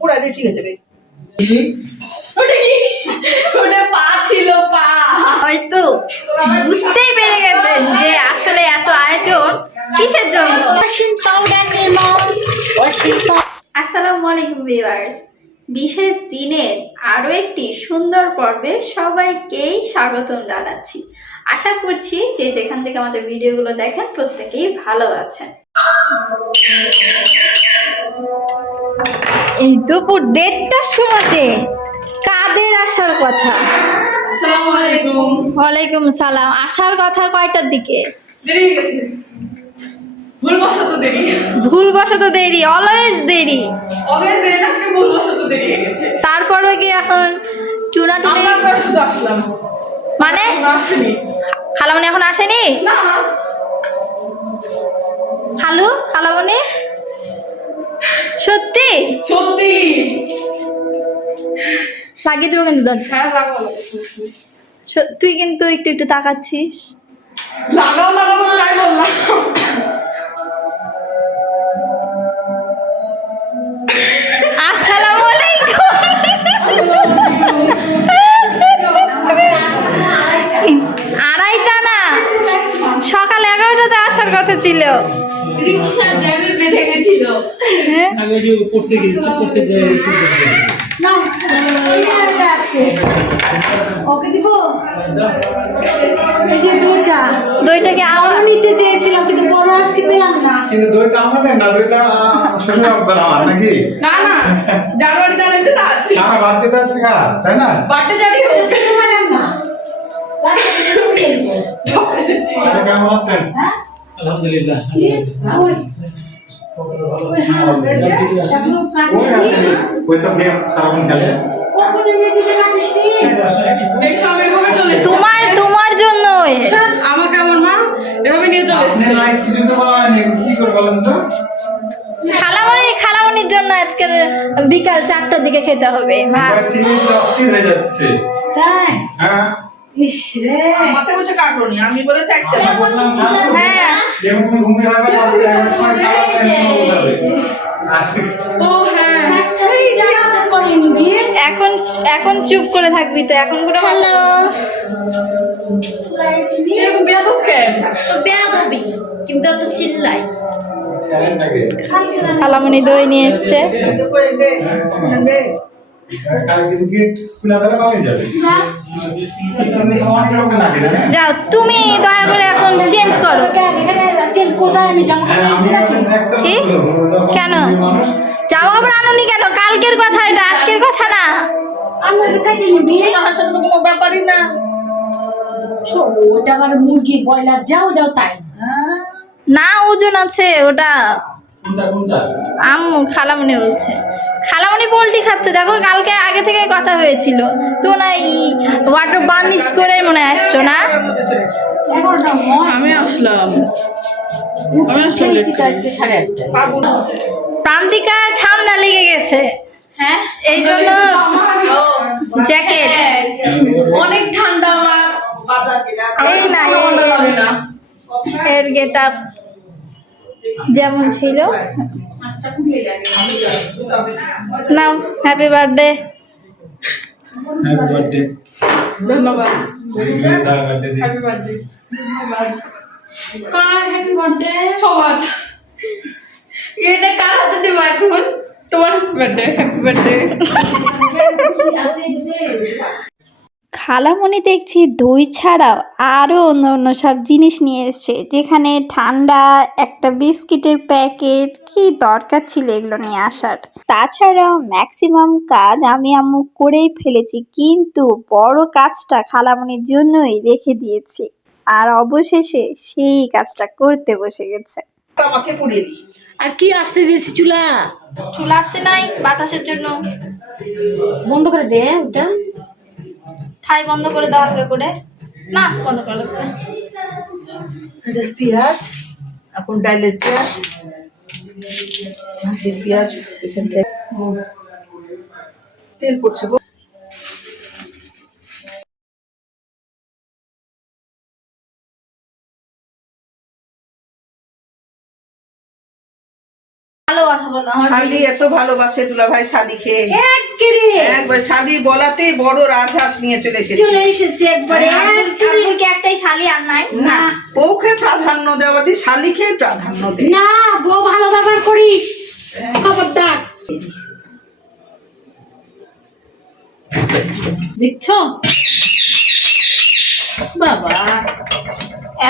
পুরা দিয়ে ঠিক হয়ে যাবে। ওটা কি ওটা পা ছিল পা। হয়তো বুঝতেই পেরে গেছেন যে আসলে এত আয়োজন কিসের জন্য? ওয়াশিং পাউডার নির্মল ওয়াশিং আসসালামু আলাইকুম ভিউয়ার্স। বিশেষ দিনের আরও একটি সুন্দর পর্বে সবাইকেই স্বাগতম জানাচ্ছি। আশা করছি যে যেখান থেকে আমাদের ভিডিওগুলো দেখেন প্রত্যেকেই ভালো আছেন। এই দুপুর দেড়টার সময়তে কাদের আসার কথা? ওয়ালাইকুম সালাম। আসার কথা কয়টার দিকে? দেরি হয়ে গেছে। ভুল বশত দেরি অলওয়েজ দেরি। হয়ে তারপরে কি এখন চুনা টুনি? মানে? খালামনি এখন আসেনি? হালু খালামনি? সত্যি? সত্যি। লাগিয়ে দেবো কিন্তু দরজা হ্যাঁ তুই কিন্তু একটু একটু তাকাচ্ছিস। লাগাও লাগাও তাই বললাম। আসসালামু আলাইকুম। আড়াইটা না? সকাল এগারোটাতে আসার কথা ছিল। রিক্সা আমি ওই যে পড়তে গেছি পড়তে যাই একটু দেখতে যাই। ওকে দিব? এই যে দুইটা। দইটা কি আমার নিতে চেয়েছিলাম কিন্তু বড় আজকে পেলাম না। কিন্তু দইটা আমাদের না দইটা শ্বশুর আব্বার আমার নাকি? না না সারা বাড়তে তো আছে কার? তাই না? বাটে জানি না। কেমন আছেন? আলহামদুলিল্লাহ। তোমার তোমার জন্যই। আমাকে আমার মা? এভাবে নিয়ে চলে আপনি এসছে। নাই কিছু তো বলেন কি করে বলেন তো? খালামণি খালামণির জন্য আজকে বিকাল চারটার দিকে খেতে হবে ভাত হয়ে যাচ্ছে। তাই? হ্যাঁ। আমাকে বলছে কাটুনি আমি বলে চারটে হ্যাঁ ঘুমিয়ে চলে যাবে। আজকে ও হ্যাঁ। এখন এখন চুপ করে থাকবি তো এখন কোনো হ্যালো এরকম বেয়াদব কেন বেয়াদবি কিন্তু এত চিল্লাই খালামণি দই নিয়ে এসছে। যাও তুমি দয়া করে এখন চেঞ্জ করো। হ্যাঁ? যখন কেন? মানুষ জামা কাপড় আনুনি কেন? কালকের কথা এটা আজকের কথা না। ব্যাপারই না। ছোট ওটা আমার মুরগি ব্রয়লার যা ওটাও তাই। না ওজন আছে ওটা। আম্মু খালামণি বলছে। খালামণি পোলট্রি খাচ্ছে দেখো কালকে আগে থেকে কথা হয়েছিল। তো না এই ওয়াটার বার্নিশ করে মনে আসছো না? আমি আসলাম। প্রান্তিকা ঠান্ডা লেগে গেছে। হ্যাঁ এই জন্য জ্যাকেট। অনেক ঠান্ডা আমার। এই না এর গেট আপ যেমন ছিল। নাও হ্যাপি বার্থডে হ্যাপি বার্থডে ধন্যবাদ। হ্যাপি বার্থডে কার হ্যাপি বার্থডে সবার। এটা কার হাতে দেবো এখন? তোমার হ্যাপি বার্থডে হ্যাপি বার্থডে খালামণি দেখছি দই ছাড়াও আরও অন্য অন্য সব জিনিস নিয়ে এসছে। যেখানে ঠান্ডা একটা বিস্কিটের প্যাকেট কি দরকার ছিল এগুলো নিয়ে আসার? তাছাড়াও ম্যাক্সিমাম কাজ আমি আম্মু করেই ফেলেছি কিন্তু বড় কাজটা খালামণির জন্যই রেখে দিয়েছি। আর অবশেষে সেই কাজটা করতে বসে গেছে। আমাকে পুড়িয়ে দিই। আর কি আসতে দিয়েছি চুলা? চুল আসতে নাই বাতাসের জন্য। বন্ধ করে দে ওটা। ঠাই বন্ধ করে দেওয়া হালকা করে। না, বন্ধ করে লাগবে এটা পেঁয়াজ, এখন ডালের পেঁয়াজ হাসির পেঁয়াজ এখান থেকে। তেল পড়ছে গো। শালি এত ভালোবাসে দুলা ভাই শালি খেয়ে। একবার শালি বলাতেই বড় রাজহাঁস নিয়ে চলে এসেছে। চলে এসেছে একবারে। একটাই শালি আর নাই? না। বউকে প্রাধান্য দেওয়া দিয়ে শালিকে প্রাধান্য দে না বউ ভালো ব্যবহার করিস। খবরদার। দেখছ? বাবা।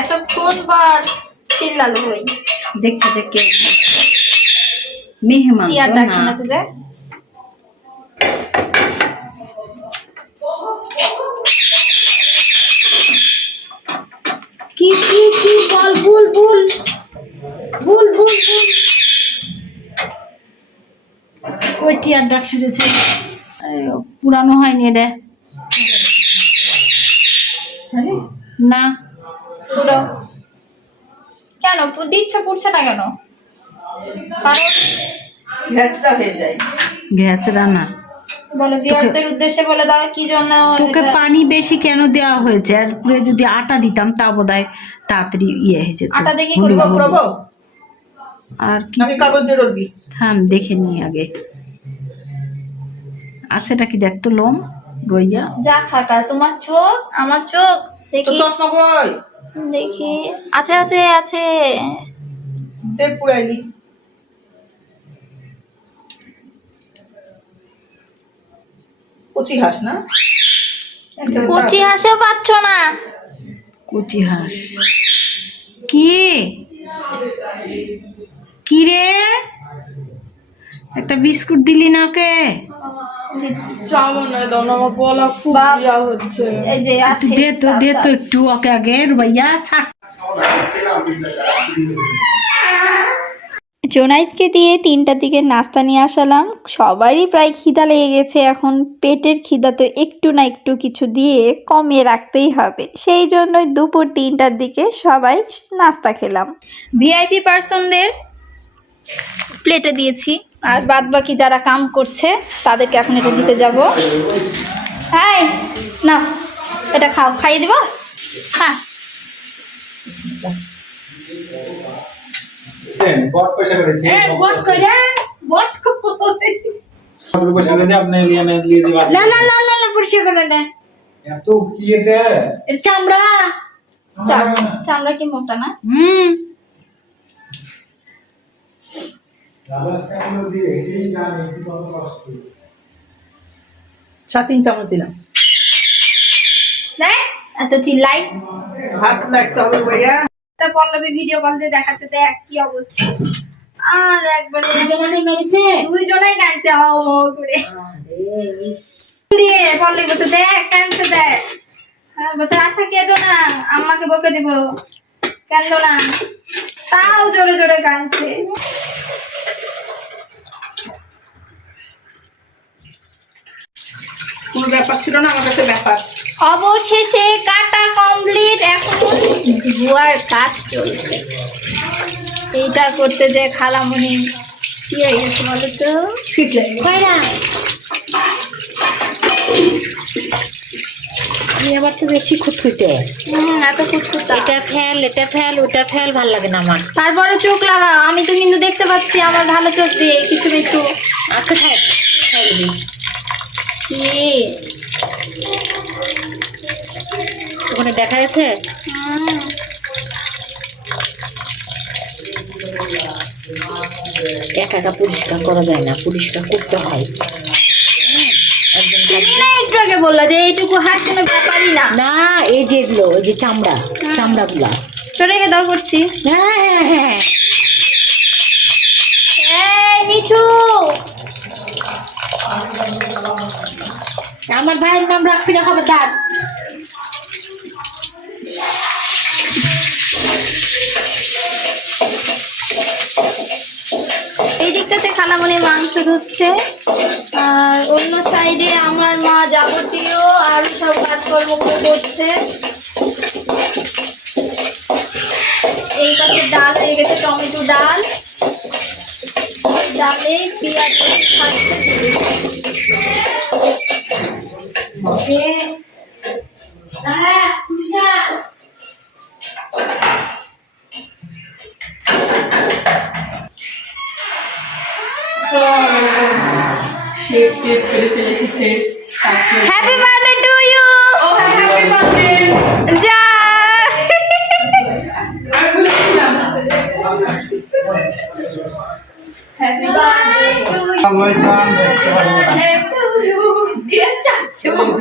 এতক্ষণ বার চিল্লালো হই। দেখছে কে মেহমান টিয়ার ডাক না। যে? কি কি কি বল বুল বুল বুল বুল বুল ওই টিয়ার ডাক শুনেছে। পুরানো হয়নি রে। না। কেন দিচ্ছ পুড়ছে না কেন? কারণ ঘ্যাচড়া হয়ে যায়। গ্যাস রান্না। বলো বিয়ারদের উদ্দেশ্যে বলে দাও কি জন্য তোকে পানি বেশি কেন দেওয়া হয়েছে? আর পুরো যদি আটা দিতাম তা বোধ হয় তাড়াতাড়ি ইয়ে হয়ে যেত। আটা দেখি হলুদ করব, আর কি? নাকি কাগজ দিয়ে রলবি থাম দেখে নি আগে। আছেটা কি দেখতো লোম রইয়া। যা খাকা তোমার চোখ? আমার চোখ? দেখি। চশমা কই? দেখি। আছে আছে আছে। দে পুরাইলি কচি হাঁস না? একটা কচি হাসেও পাচ্ছ না। কচি হাঁস। কি? কি রে? একটা বিস্কুট দিলি না ওকে? চামো না দাও না আমার গলা খুব ইয়া হচ্ছে। এই যে আছে দে তো দে তো একটু ওকে আগে ভাইয়া ছাক জোনাইদকে দিয়ে তিনটার দিকে নাস্তা নিয়ে আসালাম। সবারই প্রায় খিদা লেগে গেছে। এখন পেটের খিদা তো একটু না একটু কিছু দিয়ে কমিয়ে রাখতেই হবে। সেই জন্যই দুপুর তিনটার দিকে সবাই নাস্তা খেলাম। ভিআইপি পার্সনদের প্লেটে দিয়েছি। আর বাদ বাকি যারা কাম করছে, তাদেরকে এখন এটা দিতে যাব। হ্যাঁ না এটা খাও। খাইয়ে দিব? হ্যাঁ। বট পয়সা করেছে। এ বট করে বট করে পয়সা করে আপনি লিয়ে নেন লিয়ে যাবেন লা লা লা লা পরিষ্কার করে নে। এত কি এটা? এর চামড়া। চামড়া কি মোটা না? হুম। সাত তিন চামচ দিলাম। এত চিল্লাই। হাত লাগতে হবে ভাইয়া। তা পল্লবী ভিডিও কল দিয়ে দেখাচ্ছে দেখ কি অবস্থা। আর একবারে জমাতে মেরেছে? দুইজনাই কাঁদছে হাও হাও করে। দিয়ে পল্লবী বলছে দেখ কাঁদছে দেখ। বলছে আচ্ছা কেঁদো না আম্মাকে বকে দিব। কেঁদো না। তাও জোরে জোরে কাঁদছে। কোনো ব্যাপার ছিল না আমার কাছে ব্যাপার। অবশেষে কাটা কমপ্লিট এখন ধোয়ার কাজ চলছে। এইটা করতে যে খালামুনি কি হয়ে গেছে বলো তো? ঠিক লাগে। কয়রা? আমি আবার তো বেশি খুঁতখুঁতে এত কুচকুচা এটা ফেল এটা ফেল ওটা ফেল ভালো লাগে না আমার। তারপরে চোখ লাগাও আমি তো কিন্তু দেখতে পাচ্ছি আমার ভালো চোখ দিয়ে কিছু কিছু। আচ্ছা থাক ফেলবি ছি, ওখানে দেখা গেছে? একা একা পরিষ্কার করা যায় না পরিষ্কার করতে হয়। একটু আগে বললা যে এইটুকু হাত কোনো ব্যাপারই না। না এই যেগুলো এই যে চামড়া চামড়াগুলা। গে দাও করছি। হ্যাঁ হ্যাঁ হ্যাঁ। এই মিঠু। আমার ভাইয়ের নাম রাখবি না খবরদার এই দিকটাতে খালামণি মাংস ধুচ্ছে, আর অন্য সাইডে আমার মা যাবতীয় আর সব কাজকর্ম করছে এই পাশে ডাল হয়ে গেছে, টমেটো ডাল। ডালে পেঁয়াজ খাচ্ছে কেক করে চলে এসেছে তারপরে- হ্যাপি বার্থডে টু ইউ ও হ্যাপি বার্থডে যা আমি ভুলেছিলাম হ্যাপি বার্থডে দিয়ে যাচ্ছে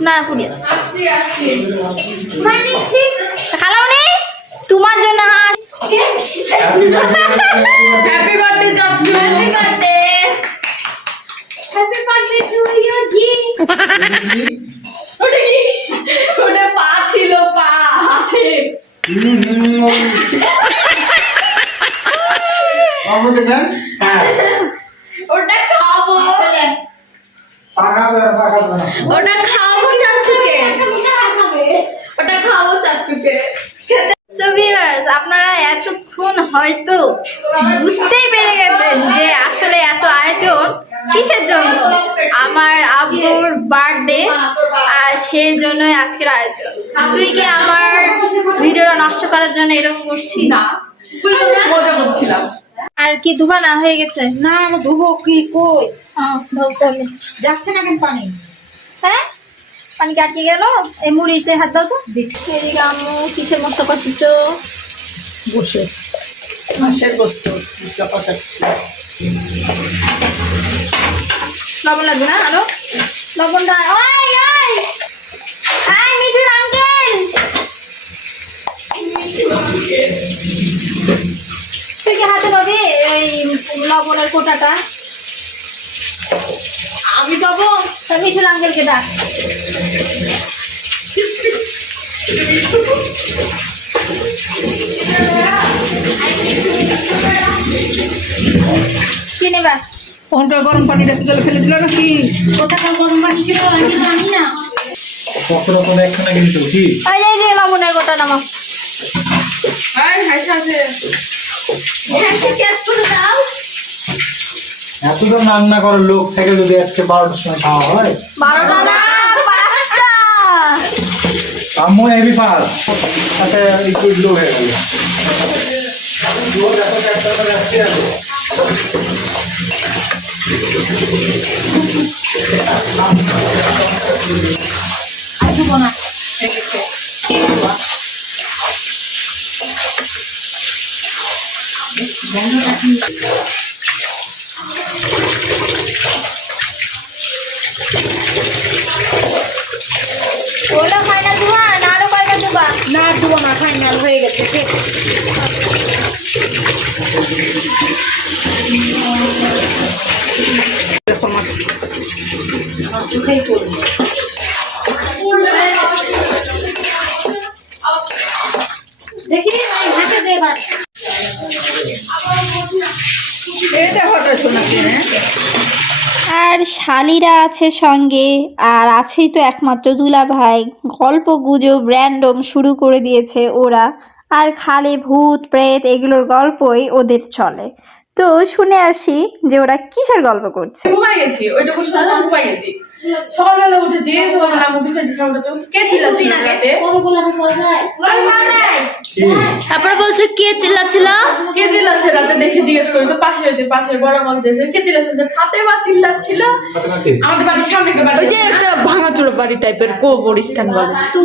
না আসছি আসছি তোমার জন্য হাস। হ্যাপি বার্থডে চাচু হ্যাপি বার্থডে ওটা কি? ওটা পা ছিল পা হাসে। বাবু দেখেন ওটা খাব। পাকা পাকা ওটা খাব। হয়তো বুঝতেই পেরে গেছেন যে আসলে এত আয়োজন কিসের জন্য? আমার আব্বুর বার্থডে আর সেই জন্যই আজকের আয়োজন। তুই কি আমার ভিডিওটা নষ্ট করার জন্য এরকম করছিস? না। মজা করছিলাম। আর কি ধুবা না হয়ে গেছে? না ধুবো কি কই ধুতে যাচ্ছে না কেন পানি? হ্যাঁ? পানি কাটিয়ে গেল? এই মুড়িতে হাত দাও তো। এদিকে আম্মু কিসের মতো কষিছ বসে। মাসের বস্তু লবণ লাগবে না? আরও? লবণটা তুই কি হাতে পাবি এই লবণের কোটাটা? আমি পাবো। মিঠুর আঙ্কেলকে ডাক চিনি বা কোনটা গরম পানি রাখতে গেলে ফেলে দিল নাকি? কোথাকার গরম পানি ছিল আমি জানি না। কখনো কোনো একখানা কিন্তু কি? যে, এই যে কোটা নামা। করে দাও এতজন রান্না করার লোক থেকে যদি আজকে বারোটার সময় খাওয়া হয়। বারোটা না পাঁচটা। আম্মু একটু লো হয়ে গেল। ওটা খাই না দুবা না আরও কয়টা দুবা না না ফাইনাল হয়ে গেছে শেষ। দেখি হাতে দে এটা ঘটাছো নাকি হ্যাঁ আর শালিরা আছে সঙ্গে আর আছেই তো একমাত্র দুলা ভাই গল্প গুজব র্যান্ডম শুরু করে দিয়েছে ওরা। আর খালে ভূত প্রেত এগুলোর গল্পই ওদের চলে। তো শুনে আসি যে ওরা কিসের গল্প করছে। ঘুমাই গেছি ওইটুকু সময় ঘুমাই গেছি। সকালবেলা উঠেছি সকালবেলা আমার বিছানা টিছানা উঠেছে কে চিল্লাচ্ছিল রাতে? তারপরে বলছে কে চিল্লাচ্ছিল? কে চিল্লাচ্ছে রাতে দেখে জিজ্ঞেস করি তো পাশে হয়েছে পাশে বড় মাছ দিয়েছে কে চিল্লাচ্ছে? হাতে বা চিল্লাচ্ছিল। আমাদের বাড়ির সামনে একটা বাড়ি ওই যে একটা ভাঙাচোরা বাড়ি টাইপের কবরস্থান বলে। তো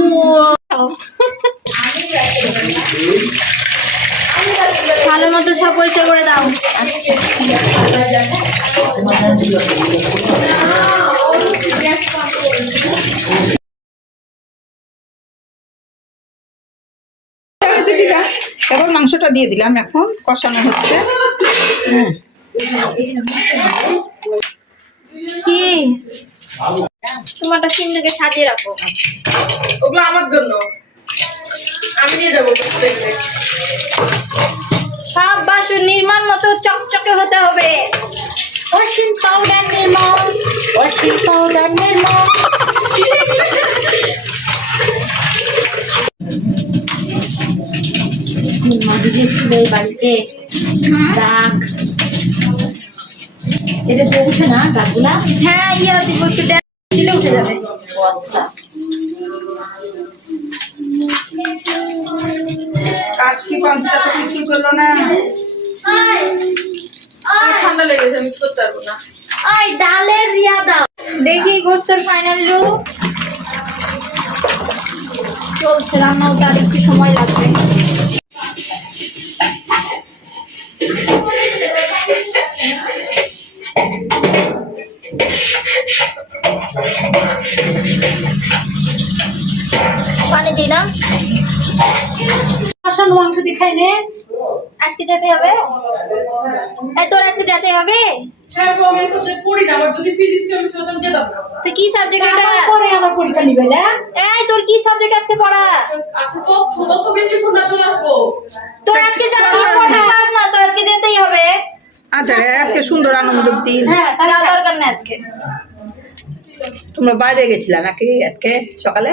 ভালো মতো সব পরিচয় করে দাও। দিদি এবার মাংসটা দিয়ে দিলাম এখন কষানো হচ্ছে। কি? তোমারটা সিন্ধুকে সাজিয়ে রাখো। ওগুলো আমার জন্য। আমি নিয়ে যাব সব বাসন নির্মাণ মতো চকচকে হতে হবে। অসীম পাউডার নির্মল অসীম পাউডার নির্মল মাঝে ছিল এই বাড়িতে। ডাক। এটা তো উঠে না ডাকগুলা? হ্যাঁ ইয়া দিব একটু দিলে উঠে যাবে। আচ্ছা। কাশকি পাঁচটা তো বিক্রি করল না? ঠান্ডা লেগেছে আমি করতে পারব না। ওই ডালের রিয়া দাও। দেখি গোস্তর ফাইনাল লুক চলছে রান্না হতে একটু সময় লাগবে। পানি না। কষানো মাংস দিয়ে খাই নে। আজকে যেতে হবে। এই তোর আজকে যেতে হবে? না না তুই কি সাবজেক্ট এটা? পরে পরীক্ষা নিবে না। এই তোর কি সাবজেক্ট আছে পড়া? আচ্ছা তথ্য তত বেশি শোনা চলে আসব তোর আজকে যাওয়ার ইম্পর্টেন্ট ক্লাস না তোর আজকে যেতেই হবে। আচ্ছা আজকে সুন্দর আনন্দের দিন। হ্যাঁ তাহলে দরকার না আজকে। তোমরা বাইরে গেছিলা নাকি আজকে সকালে?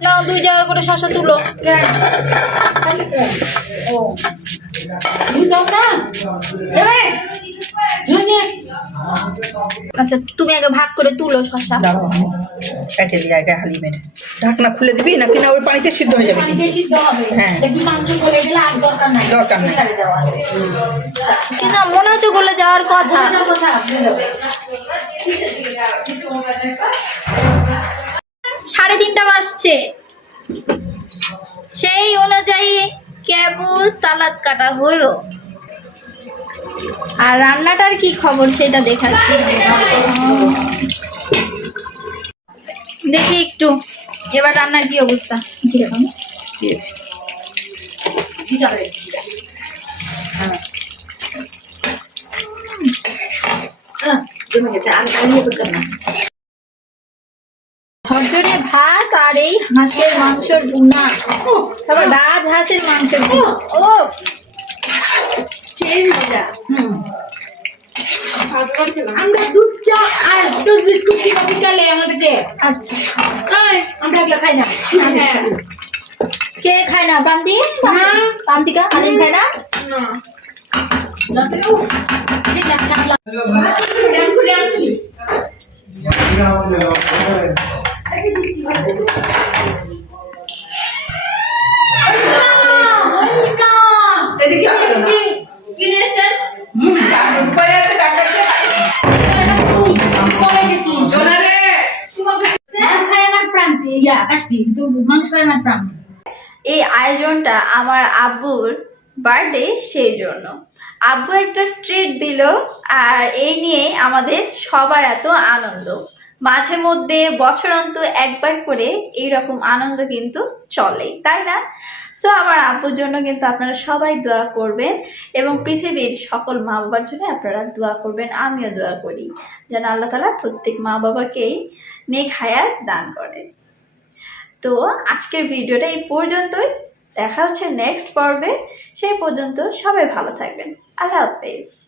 না দুই জায়গা করে শশা তুলো। না আচ্ছা তুমি আগে ভাগ করে তুলো শশা। দাঁড়াও কেটে দিয়ে আগে হালিমের ঢাকনা খুলে দিবি নাকি না ওই পানিতে সিদ্ধ হয়ে যাবে? পানিতে সিদ্ধ হবে। হ্যাঁ। মাংস গলে গেলে আর দরকার নাই। দরকার নাই। মনে হচ্ছে গলে যাওয়ার কথা। সাড়ে তিনটা বাজছে। সেই অনুযায়ী কেবল সালাদ কাটা হলো। আর রান্নাটার কি খবর সেটা দেখাচ্ছি। দেখি একটু এবার রান্নার কি অবস্থা দিয়েছি জমে গেছে আর খাইয়ে দরকার না ঝরঝরে ভাত আর এই হাঁসের মাংসের ভুনা তারপর রাজ হাঁসের মাংসের ভুনা ও সেই মজা। আমরা দুধ চা আর দুধ বিস্কুট কিনা বিকালে আমাদেরকে। আচ্ছা। আমরা এগুলো খাই না। হ্যাঁ। কে খায় না পান্তি না। পান্তিকা আদিম খায় না? না। এই আয়োজনটা আমার আব্বুর বার্থডে সেই জন্য। আব্বু একটা ট্রিট দিল আর এই নিয়ে আমাদের সবার এত আনন্দ। মাঝে মধ্যে বছর অন্ত একবার করে এই রকম আনন্দ কিন্তু চলে তাই না? সো আমার আব্বুর জন্য কিন্তু আপনারা সবাই দোয়া করবেন এবং পৃথিবীর সকল মা বাবার জন্য আপনারা দোয়া করবেন, আমিও দোয়া করি, যেন আল্লাহ তালা প্রত্যেক মা বাবাকেই নেক হায়াত দান করে। তো, আজকের ভিডিওটা এই পর্যন্তই, দেখা হচ্ছে নেক্সট পর্বে, সেই পর্যন্ত সবাই ভালো থাকবেন, আল্লাহ হাফেজ।